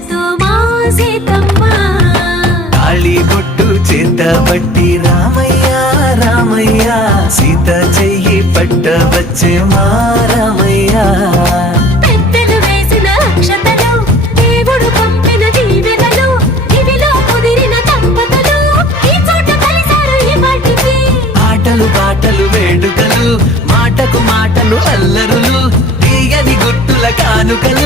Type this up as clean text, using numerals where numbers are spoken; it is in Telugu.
మనసుతో మా సీతమ్మ తాళి బొట్టు చేత పట్టి రామయ్య రామయ్య సీత చెయ్యి పట్ట వచ్చే మా రామయ్య పెద్దలు వేసిన అక్షతలు దేవుడు పంపిన దీవెనలు ఇవిలో కుదిరిన దంపతులు ఈ చోట కలిసారు ఈ వాటికి ఆటలు పాటలు వేడుకలు మాటకు మాటలు అల్లరులు తీయని గుట్టుల కానుకలు